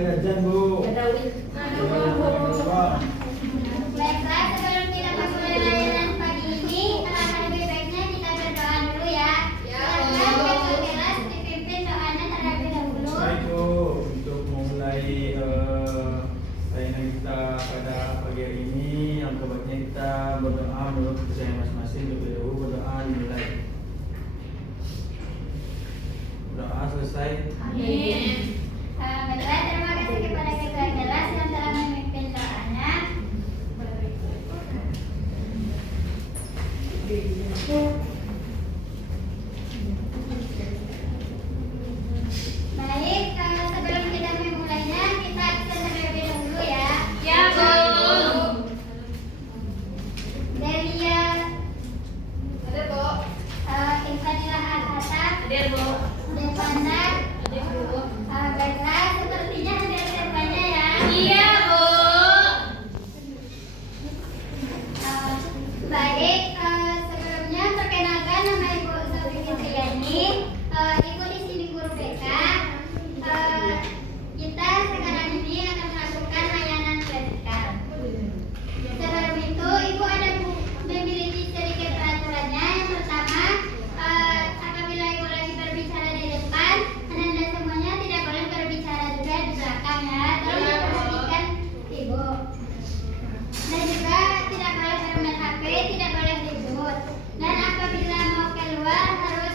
jajan Bu. Baiklah, sebelum kita memulai layanan pagi ini, lebih baiknya kita berdoa dulu ya. Silakan ketua kelas dipimpin doanya terlebih dahulu. Baik Bu, untuk memulai layanan kita pada pagi hari ini, yang kebaiknya kita berdoa menurut kepercayaan masing-masing. Terlebih dahulu berdoa dimulai. Doa selesai. Amin. Baiklah, terima kasih kepada ketua kelas yang telah memimpin doanya. Baik, sebelum kita memulainya, kita absen terlebih dahulu ya. Ya, Bu. Delia, Ada, Bu. Infadilah Al-Hatta, Hadir, Bu. Devanda. Hadir, Bu. Baiklah, sepertinya hadir semuanya ya. Iya, Bu. Baik, sebelumnya perkenalkan nama Ibu Sofi Fitriani. Ibu di sini guru BK. Kita sekarang ini akan melakukan layanan vertikal. Sebelum itu, Ibu ada memiliki sedikit peraturannya. Yang pertama, apabila Ibu lagi berbicara di depan, Anda semuanya tidak boleh berbicara juga di belakang ya. Tolong diperhatikan Ibu. Dan juga tidak boleh bermain HP, tidak boleh ribut. Dan apabila mau keluar harus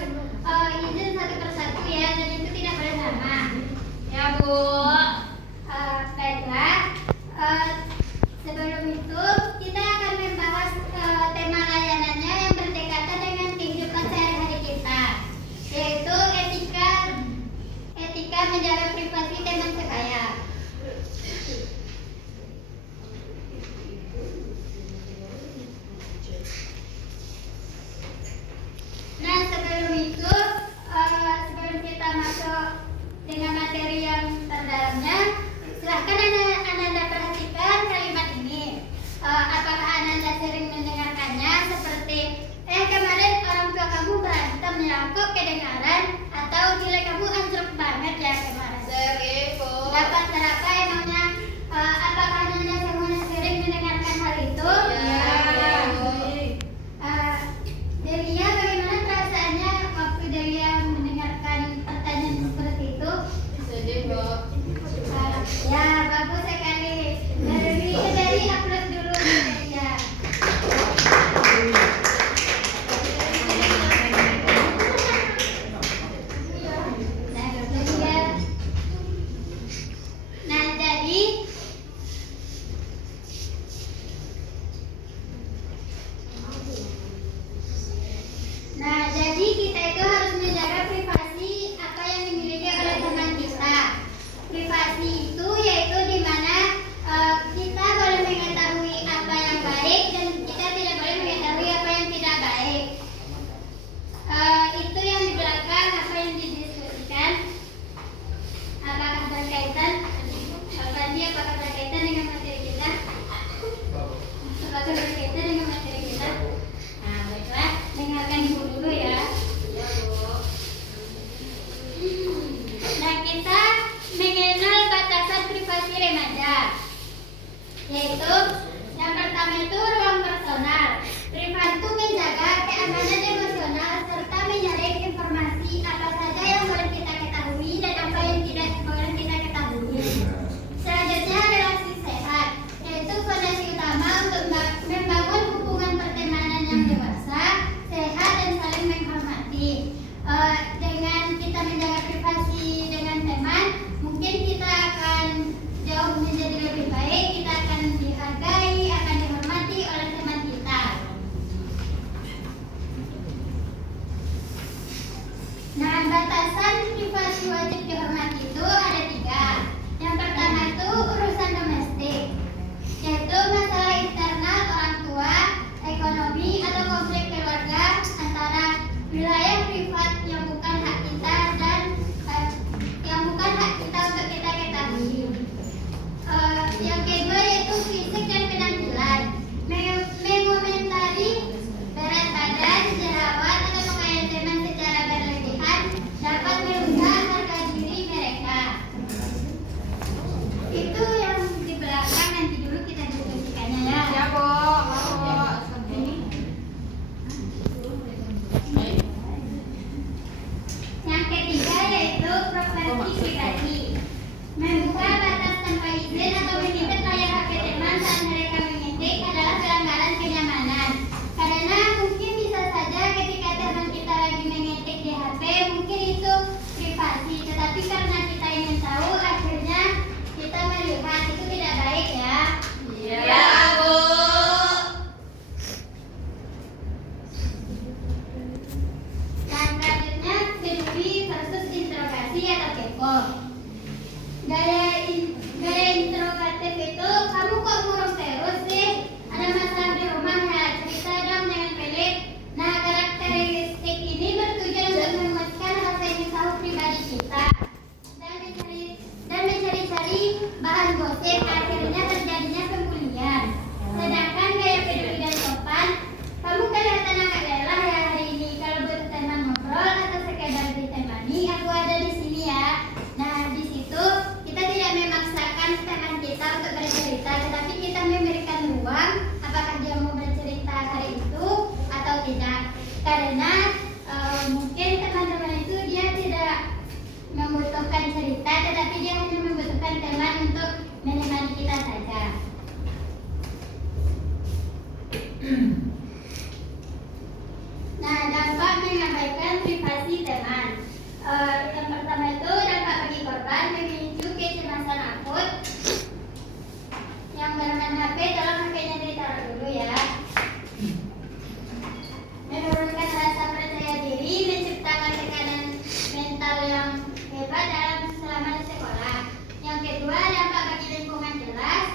izin satu persatu ya, dan itu tidak boleh lama. Ya, Bu. Baiklah, sebelum itu kita akan membahas tema layanannya yang berdekatan dengan kehidupan sehari-hari kita, yaitu etika menjaga privasi teman sebaya. Nah, sebelum itu, sebelum kita masuk dengan materi yang terdalamnya, silahkan Anda perhatikan kalimat ini. Apakah Anda sering mendengarkannya seperti, kemarin orang tua kamu berantem ya, kok kedengaran? Atau nilai kamu anjlok banget ya kemarin? Sering, Bu. Dapat terapa emangnya? Apakah Anda semuanya sering mendengarkan hal itu? Ya. Delia, bagaimana perasaannya waktu Delia mendengarkan pertanyaan seperti itu? Sedih, Bu. Ya, bagus sekali. Dari upload dulu Delia. Nah, Delia. Nah, jadi kita itu harus menjaga privasi apa yang dimiliki oleh teman kita. Privasi itu yaitu di mana kita boleh mengetahui apa yang baik dan kita tidak boleh mengetahui apa yang tidak baik. Itu yang di belakang apa yang didiskusikan. Apakah berkaitan? Apakah berkaitan dengan materi kita? Apakah berkaitan dengan materi kita? Nah, baiklah, dengarkan Ibu dulu ya. Ya, Bu. Nah, kita mengenal batasan privasi remaja, yaitu yang pertama itu ruang personal. Privasi itu menjaga keamanan emosional serta menyaring informasi apa saja yang boleh kita ketahui dan apa yang tidak boleh kita ketahui. Selanjutnya relasi sehat, yaitu fondasi utama untuk membangun hubungan pertemanan yang dewasa, sehat dan saling menghormati. Dengan kita menjaga privasi dengan teman, mungkin kita akan jauh menjadi lebih baik, kita akan dihargai, akan dihormati oleh teman kita. Nah, batasan bukti pribadi. Membuka batas tanpa izin atau mengikat layar HP teman saat mereka mengetik adalah pelanggaran kenyamanan. Karena mungkin bisa saja ketika teman kita lagi mengetik di HP, mungkin itu privasi. Tetapi karena kita ingin tahu, akhirnya kita melihat, itu tidak baik ya. Ya, Bu. Nah, selanjutnya peduli versus interogasi atau kepo. Gaya interrogatif itu, kamu kok murung terus sih? Ada masalah di rumah ya? Cerita dong, jangan pelit. Nah, karakteristik ini bertujuan untuk memuaskan rasa ingin tahu pribadi kita dan mencari-cari bahan gosip, akhirnya terjadinya pembulian. Sedangkan gaya peduli dan sopan, kamu kelihatan agak lelah ya hari ini. Kalau butuh teman ngobrol atau sekedar ditemani, aku ada di sini ya. Nah, di situ kita tidak memaksakan teman kita untuk bercerita, tetapi kita memberikan ruang apakah dia mau bercerita hari itu atau tidak. Karena mungkin teman-teman itu dia tidak membutuhkan cerita, tetapi dia hanya membutuhkan teman untuk menemani kita saja. Nah, dampak mengabaikan privasi teman. Yang pertama itu dampak bagi korban memicu kecemasan akut. Yang bermain HP, tolong HP-nya ditaruh dulu ya. Menurunkan rasa percaya diri, menciptakan tekanan mental yang hebat dalam selama di sekolah. Yang kedua, dampak bagi lingkungan kelas,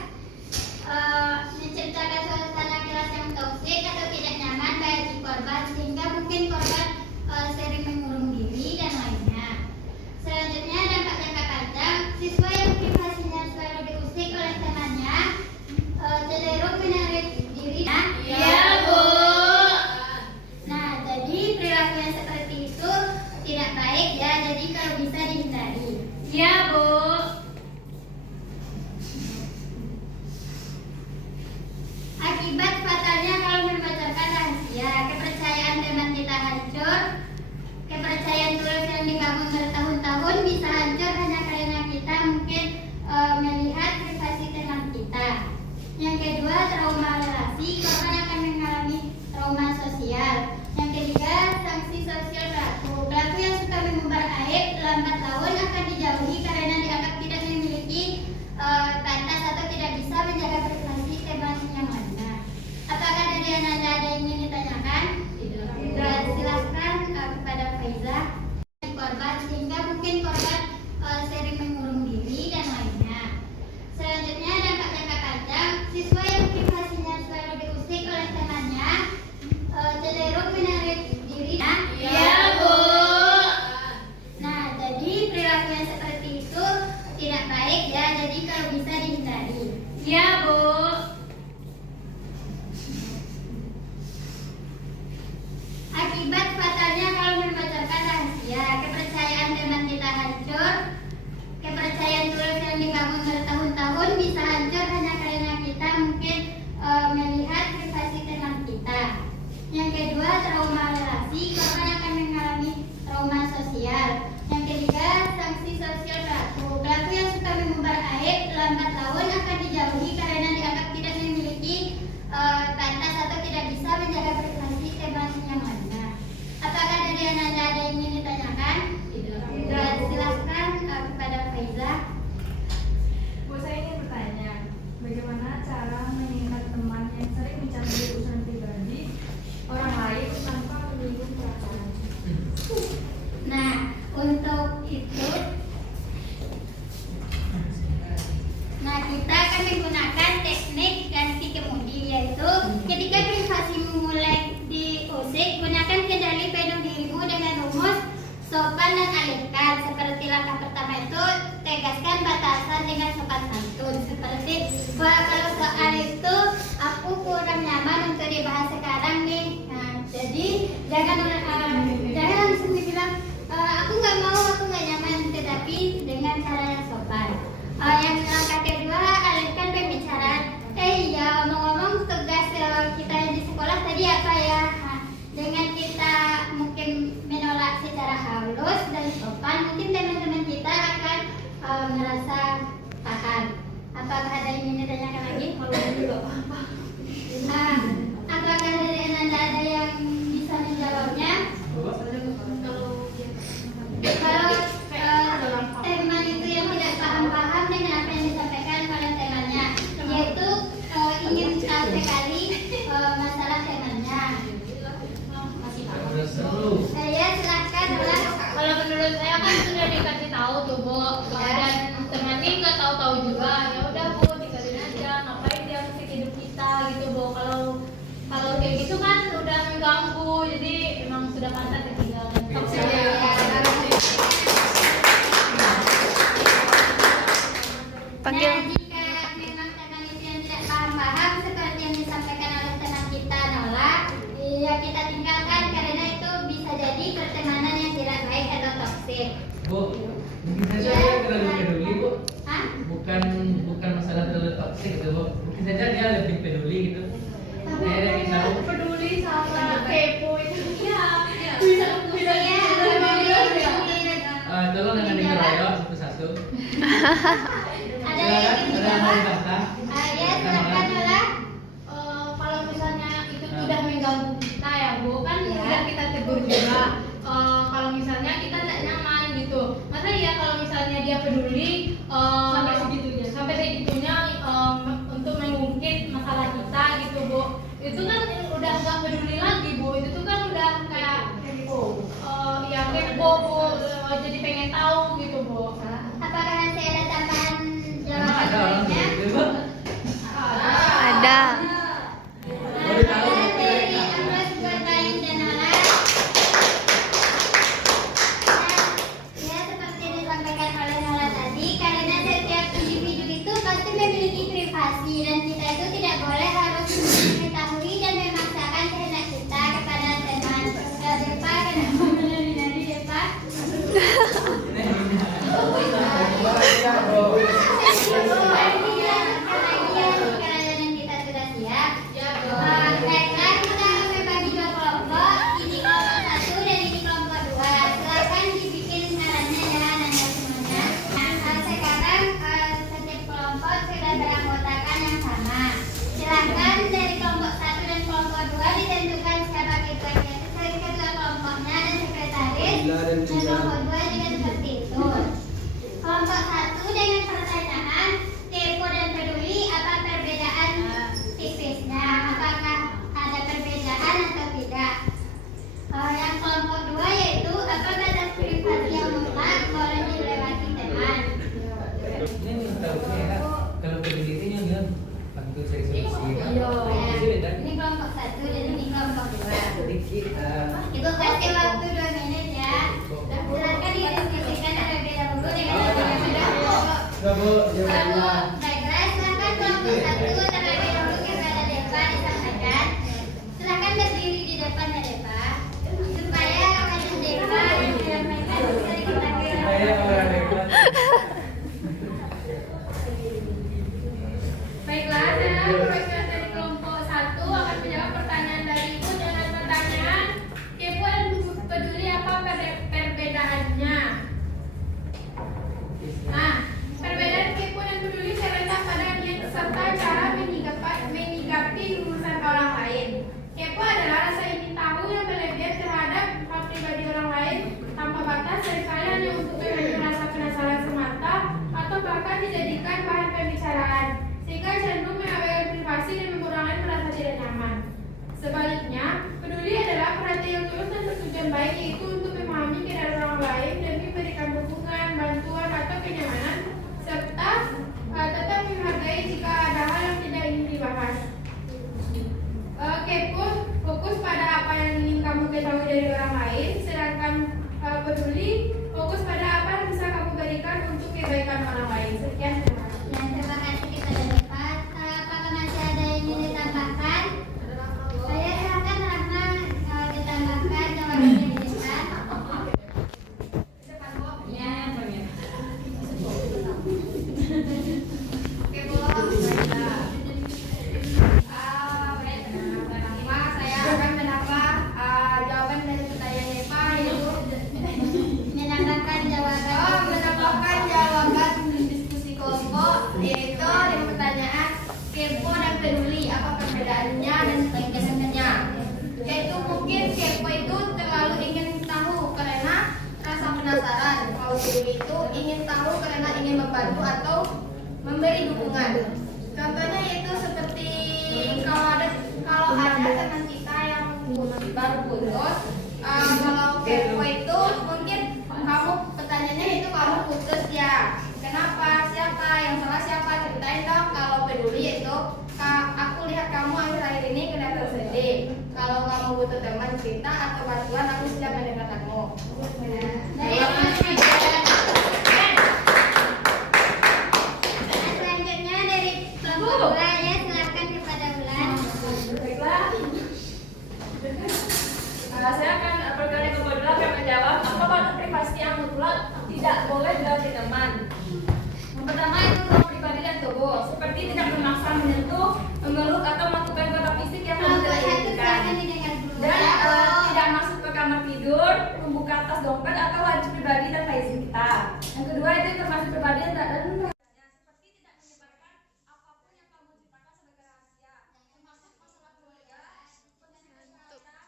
menciptakan suasana kelas yang toksik atau tidak nyaman bagi korban, sehingga mungkin korban sering mengurung diri dan lainnya. Selanjutnya, dampak jangka panjang, siswa yang privasinya selalu diusik oleh temannya cenderung menarik diri. Ya, Bu. Nah, jadi perilaku yang seperti itu tidak baik ya, jadi kalau bisa dihindari. Ya, Bu. Akibat fatalnya kalau membocorkan rahasia, kepercayaan teman kita hancur, kepercayaan tulus yang dibangun bertahun-tahun bisa hancur hanya karena kita mungkin melihat privasi teman kita. Yang kedua, trauma relasi, korban akan mengalami trauma sosial. Yang ketiga, sanksi sosial pelaku. Pelaku yang suka mengumbar aib lambat laun akan dijauhi karena dianggap tidak memiliki batas atau tidak bisa menjaga privasi teman yang lainnya. Apakah dari Anda ada yang ingin ditanyakan? Tidak. Silahkan kepada Faiza. Korban, sehingga mungkin korban sering mengurung diri dan lainnya. Selanjutnya, dampak jangka panjang, siswa yang privasinya selalu diusik oleh temannya cenderung menarik diri. Ya, Bu. Nah, jadi perilaku yang seperti itu tidak baik ya, jadi kalau bisa dihindari. Ya, Bu. Akibat fatalnya kalau membocorkan rahasia, kepercayaan teman kita hancur, kepercayaan tulus yang dibangun bertahun-tahun bisa hancur hanya karena kita mungkin melihat privasi teman kita. Yang kedua, trauma relasi, korban akan mengalami trauma sosial. Yang ketiga, sanksi sosial pelaku. Pelaku yang suka mengumbar aib lambat laun akan dijauhi karena dianggap kan sudah dikasih tahu tuh Bu, dan teman ini nggak tahu-tahu juga. Ya udah Bu, tinggalin aja. Ngapain dia musik hidup kita gitu Bu? Kalau kayak gitu kan udah mengganggu. Jadi emang sudah pantas ditinggalkan. Nah, jika memang teman itu yang tidak paham-paham seperti yang disampaikan oleh teman kita nolak, ya kita tinggalkan karena itu bisa jadi pertemanan yang tidak baik atau toksik. Bu, mungkin saja dia terlalu peduli, Bu. Hah? Bukan masalah terlalu toksik gitu, Bu. Mungkin saja dia lebih peduli gitu. Dia bisa Peduli sama kepo itu ya. tolong jangan dikeroyok satu-satu. Ada yang ingin Ada yang mau dijawab? dibantah? Ya, silakan Lola. Kalau misalnya itu sudah mengganggu kita ya Bu, kan Ya. sudah kita tegur juga. Kalau misalnya kita tidak nyaman gitu, masa ya kalau misalnya dia peduli sampai segitunya untuk mengungkit masalah kita gitu Bu, itu kan udah nggak peduli lagi Bu, itu tuh kan udah kayak ya kepo Bu, jadi pengen tahu gitu Bu. Apakah masih ada tambahan Memang ada jawaban orang lainnya? seperti itu, Bu. Ada. Boleh tahu Dari Amras Buataing dan Nala. Ya, seperti yang disampaikan oleh Nala tadi, karena setiap individu itu pasti memiliki privasi dan kita itu tidak boleh harus mengetahui dan memaksakan kehendak kita kepada teman. Depa, kenapa menari Depa? Baiklah, kita membagi dua kelompok. Ini kelompok satu dan ini kelompok dua. Silakan dibikin sarannya ya Nanda semuanya. Nah, sekarang setiap kelompok sudah beranggotakan yang sama. Silakan dari kelompok satu dan kelompok dua ditentukan siapa ketuanya. Kedua kelompoknya dan sekretaris. Dan kelompok dua juga seperti itu. Kelompok satu dengan pertanyaan kepo dan peduli, apa perbedaan tipisnya? Apakah ada perbedaan atau tidak? Yang kelompok dua yaitu apa batas privasi yang mutlak boleh dilewati teman. Ini tahu saya kalau peduli itu yang dia bantu saya solusi. Ya, Jadi beda. ini kelompok satu dan ini kelompok dua. Sedikit. Ibu kasih waktu 2 menit ya. Silakan didiskusikan terlebih dahulu dengan teman-teman. Enggak, Bu, jangan dulu. Baiklah, silakan kelompok satu terlebih dahulu kepada Depa disampaikan. Silakan berdiri di depan ya Depa, supaya kawan Depa menyampaikan bisa diketahui. Saya orang hebat. Baiklah, saya perwakilan dari kelompok 1 akan menjawab pertanyaan dari Ibu dengan pertanyaan kepo dan peduli apa perbedaannya. Nah, perbedaan kepo dan peduli terletak pada niat serta cara menyikapi urusan orang lain. Kepo adalah rasa ingin tahu yang berlebihan terhadap hal pribadi orang lain tanpa batas, seringkali hanya untuk mengambil rasa penasaran semata atau bahkan dijadikan bahan pembicaraan, sehingga cenderung mengabaikan privasi dan mengurangi merasa tidak nyaman. Sebaliknya, peduli adalah perhatian yang tulus dan bertujuan baik, yaitu untuk memahami keadaan orang lain demi memberikan dukungan, bantuan, atau kenyamanan, serta tetap menghargai jika ada hal yang tidak ingin dibahas. Kepo fokus pada apa yang ingin kamu ketahui dari orang lain, sedangkan peduli fokus pada apa yang bisa kamu berikan untuk kebaikan orang lain. Sekian, terima kasih. Ya, terima kasih kepada Depa. Apakah masih ada yang ingin ditambahkan? Saya silakan Rahma ditambahkan jawabannya di depan. Oke Bu, baiklah. Pertama saya akan menambah jawaban dari pertanyaan Depa, yaitu Menambahkan jawaban. menambahkan jawaban diskusi kelompok, yaitu dengan pertanyaan kepo dan peduli apa perbedaannya dan kesenangannya. Yaitu mungkin kepo itu terlalu ingin tahu karena rasa penasaran. Kalau peduli itu ingin tahu karena ingin membantu atau memberi dukungan. Contohnya yaitu seperti kalau ada teman kita yang baru putus, kalau kepo itu mungkin kamu bertanya putus ya. Kenapa? Siapa? Yang salah siapa? Ceritain dong. Kalau peduli yaitu aku lihat kamu akhir-akhir ini kelihatan sedih. Kalau kamu butuh teman cerita atau bantuan, aku siap mendengarkanmu. Dari Mas Hajar. Nah, selanjutnya dari kelompok 2 ya, silakan kepada Bulan. Baiklah. Saya akan berkali kepada akan menjawab apa batas privasi yang mutlak tidak boleh dari teman. Yang pertama itu ruang pribadi dan tubuh, seperti tidak memaksa menyentuh, memeluk atau melakukan kontak fisik yang Kelompok tidak 1 diinginkan. silakan didengar dulu. Dan tidak masuk ke kamar tidur, membuka tas dompet atau wajib pribadi tanpa izin kita. Yang kedua itu informasi pribadi dan seperti tidak menyebarkan apapun yang kamu ceritakan sebagai rahasia, termasuk masalah keluarga, pendidikan kesehatan,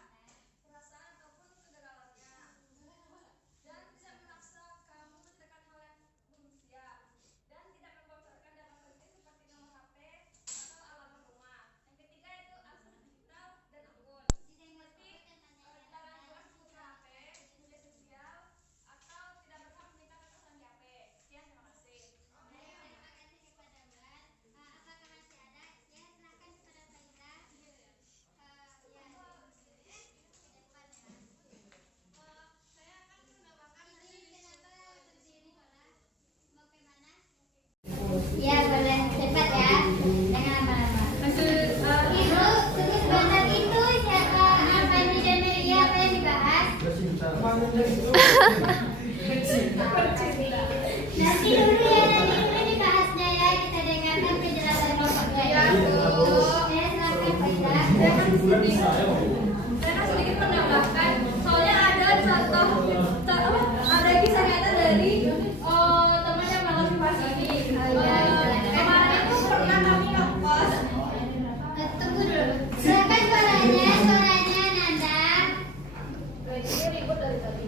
perasaan ataupun kegalauannya. Dan tidak memaksa kamu menceritakan hal yang manusia dan tidak membocorkan data penting seperti nomor HP atau alamat rumah. Yang ketiga itu akses digital dan akun. Jangan buat kebutuhan HP, media sosial, atau tidak berhak minta kekerasan di HP. Sekian, terima kasih. Baik, terima kasih kepada Bulan. Apakah masih ada? Ya, silakan kepada Faida. Ya. Saya akan menambahkan Ini kenapa berdiri Lola? Mau ke mana? Ya, boleh cepat ya. Jangan lama-lama. Ibu, tunggu sebentar itu siapa? Arfandi dan Meria, apa yang dibahas? Bercinta. Nanti dulu ya, nanti dulu dibahasnya ya. Kita dengarkan penjelasan kelompok 2 ya. Ya, silakan Faida. Saya akan sedikit menambahkan, soalnya ada ada kisah nyata dari teman yang mengalami privasi ini. Kemarin itu pernah kami ngekos. Tunggu dulu. Silakan suaranya Nanda. Ini ribut dari tadi.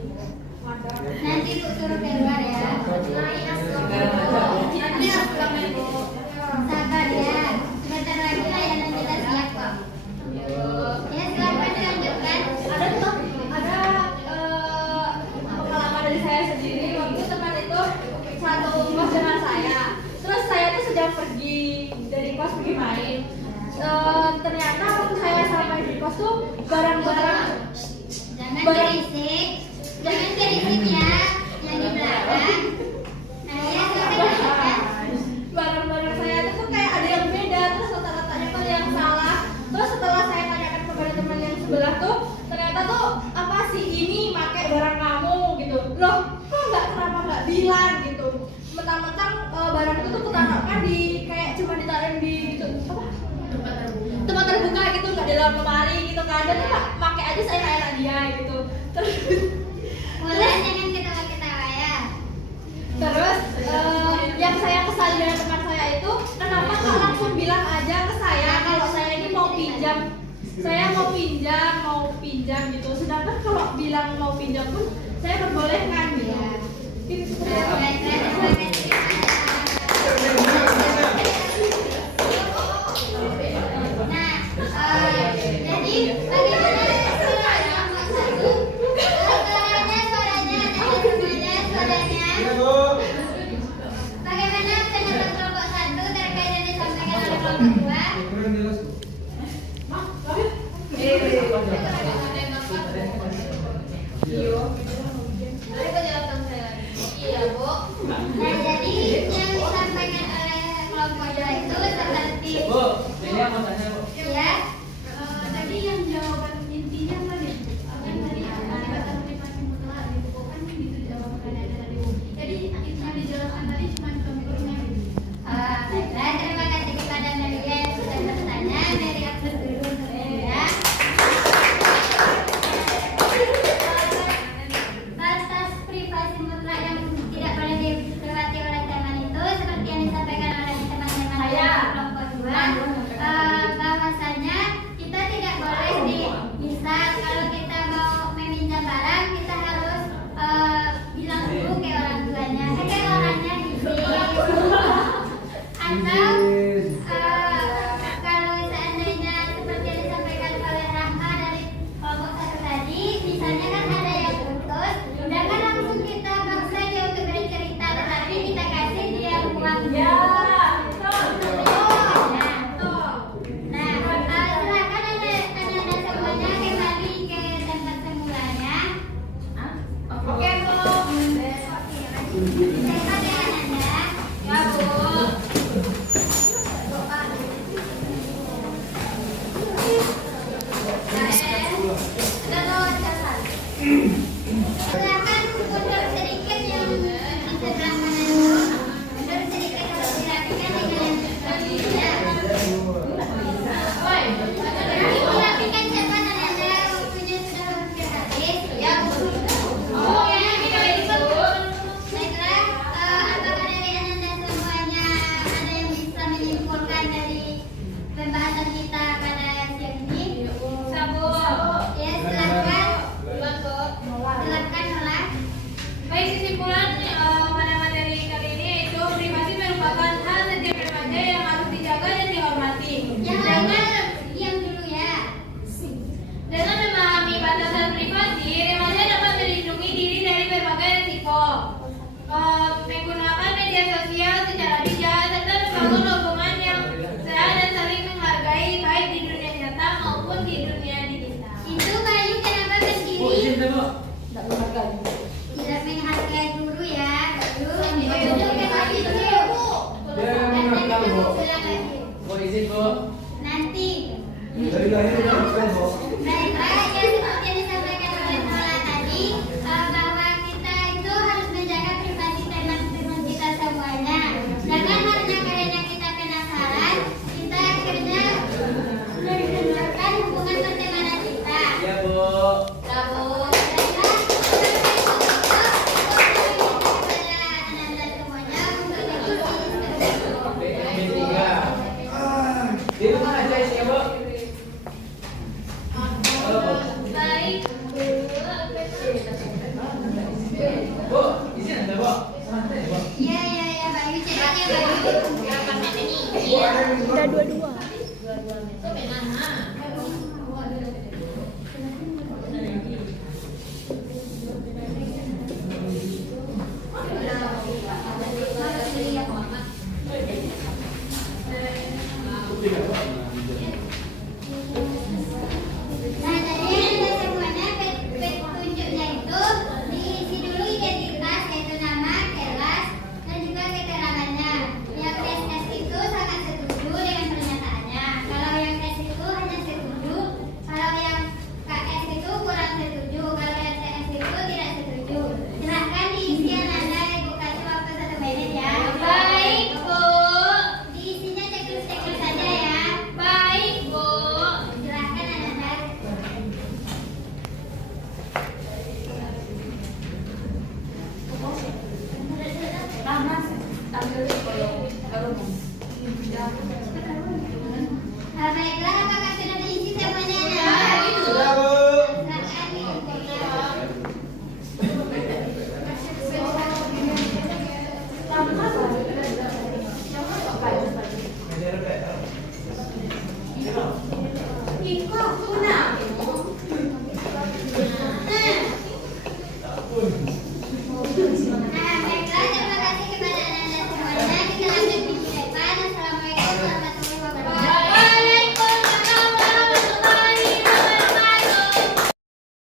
Nanti Bu suruh keluar ya. Ini aslam ibu. Sabar ya. Sebentar lagi layanan kita siap kok. Ya, silakan dilanjutkan. Ada pengalaman dari saya sendiri. Waktu teman itu satu kos dengan saya. Terus saya tuh sedang pergi dari kos pergi main. Ternyata waktu saya sampai di kos tuh barang-barang Jangan berisik. Jangan berisik ya. Yang di belakang. Nah, ya, silakan dilanjutkan. barang-barang saya itu tuh kayak ada yang beda, terus letak-letaknya tuh ada yang salah. Terus setelah saya tanyakan kepada teman yang sebelah tuh, ternyata tuh apa sih ini pakai barang kamu gitu. Loh, kok kenapa nggak bilang gitu. Mentang-mentang barang itu tuh kutaruhkan di kayak cuma ditaruh di gitu apa? Tempat terbuka gitu, nggak di dalam lemari gitu kan. Dan pakai aja saya kayak dia gitu. Terus Bulan, jangan ketawa-ketawa ya. Terus yang saya kesal dengan teman saya itu, kenapa nggak langsung bilang aja ke saya kalau saya ini mau pinjam, saya mau pinjam gitu. Sedangkan kalau bilang mau pinjam pun saya perbolehkan gitu. Nah, baiklah, terima kasih. Nah, jadi bagaimana suaranya kelompok 1? Suaranya, dari semuanya, bagaimana pendapat kelompok 1 terkait yang disampaikan oleh kelompok 2? Iya bu. Nah, jadi yang disampaikan oleh kelompok 2 itu seperti Ini mau tanya, Bu. ya. Tadi yang jawaban intinya tadi yang tadi kata privasi mutlak gitu kan gitu jawaban ada tadi. Jadi yang dijelaskan tadi cuma contohnya. Baiklah, terima kasih kepada Meria yang sudah bertanya. Meri akses dulu ya. Batas privasi mutlak yang tidak boleh dilewati oleh teman itu seperti yang disampaikan oleh teman-teman Saya. kelompok 2. Sehat ya Ananda? Ya, Bu. Silakan mundur sedikit yang di sebelah kanan itu. Mundur sedikit harus dirapikan dengan yang selanjutnya. Dirapikan cepat Ananda, waktunya sudah hampir habis. Ya, Bu. Oh ya, baiklah. Apakah dari Ananda semuanya ada yang bisa menyimpulkan dari pembahasan kita pada siang ini? Sabu. Ya, silakan. Duluan, Bu. Silakan Nola. Baik, kesimpulan pada materi kali ini yaitu privasi merupakan hal setiap remaja yang harus dijaga dan dihormati. Jangan diam dulu ya. Dengan memahami batasan privasi, remaja dapat melindungi diri dari berbagai risiko. Menggunakan media sosial secara bijak serta membangun hubungan yang sehat dan saling menghargai baik di dunia nyata maupun di dunia digital. Itu Bayu kenapa Bu, berdiri? izin deh, Bu. Tidak menghargai guru ya, Bayu. Itu lagi dulu. Dia yang menghargai, Bu. Silakan. Bu, izin, Bu. Nanti. Dari lahir udah bukan, Bu. Baiklah, ya seperti yang disampaikan oleh Nola tadi, bahwa kita itu harus menjaga privasi teman-teman kita semuanya. Jangan hanya karena kita penasaran, kita akhirnya mendengarkan hubungan pertemanan kita. Ya, Bu. Sabu. Baiklah, kepada Ananda semuanya untuk mengikuti B3. Di rumah aja isinya, Bu. Halo, Bu. Baik, Bu, izin ada, Bu. Santai, Bu. Ya, Bayu, cepat ya Bayu. Udah dua-dua. Nah, jadi Anda semuanya petunjuknya itu diisi dulu identitas, yaitu nama, kelas, dan juga keterangannya. Yang SS itu sangat setuju dengan pernyataannya. Kalau yang S itu hanya setuju, kalau yang KS itu kurang setuju, kalau yang TS itu tidak setuju. Silahkan diisi Anda, Ibu kasih waktu 1 menit ya. baik, Bu. Diisinya checklist saja ya. Baik, Bu. Silahkan Anda. Mas, ambil kalau